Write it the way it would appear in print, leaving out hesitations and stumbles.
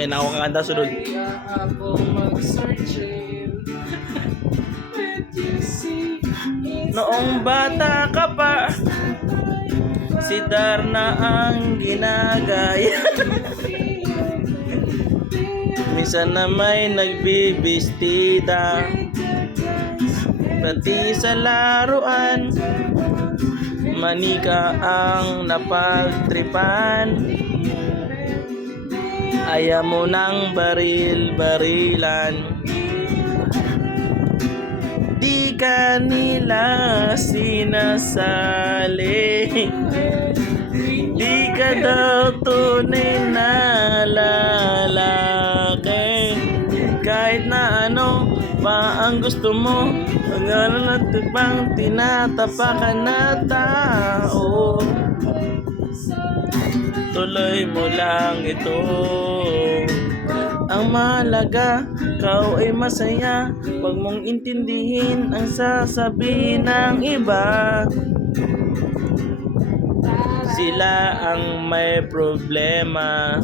Yan ako kakanta sunod. Noong bata ka pa, si Darna ang ginagaya. Minsan na may nagbibistida, pati sa laruan, manika ang napagtripan. Ayaw mo ng baril-barilan, di ka nila sinasali. Di ka daw tunay na lalaki. Kahit na ano pa ang gusto mo, pag-aral at bang tinatapakan na tao, tuloy mo lang ito. Ang mahalaga, kau ay masaya. Huwag mong intindihin ang sasabihin ng iba. Sila ang may problema.